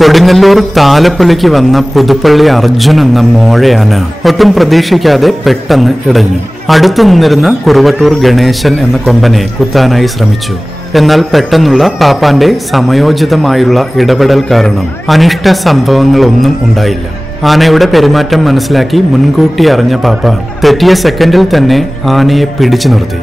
കൊടുങ്ങല്ലൂർ താലപ്പൊലിക്ക് വന്ന പുതുപ്പള്ളി അർജുൻ എന്ന മോഴയാന ഒട്ടും പ്രതീക്ഷിക്കാതെ പെട്ടെന്ന് ഇടഞ്ഞു. അടുത്തു നിന്നിരുന്ന കുറുവട്ടൂർ ഗണേശൻ എന്ന കൊമ്പനെ കുത്താനായി ശ്രമിച്ചു. എന്നാൽ പെട്ടെന്നുള്ള പാപ്പാന്റെ സമയോചിതമായുള്ള ഇടപെടൽ കാരണം അനിഷ്ട സംഭവങ്ങളൊന്നും ഉണ്ടായില്ല. ആനയുടെ പെരുമാറ്റം മനസ്സിലാക്കി മുൻകൂട്ടി അറിഞ്ഞ പാപ്പ തെറ്റിയ സെക്കൻഡിൽ തന്നെ ആനയെ പിടിച്ചു നിർത്തി.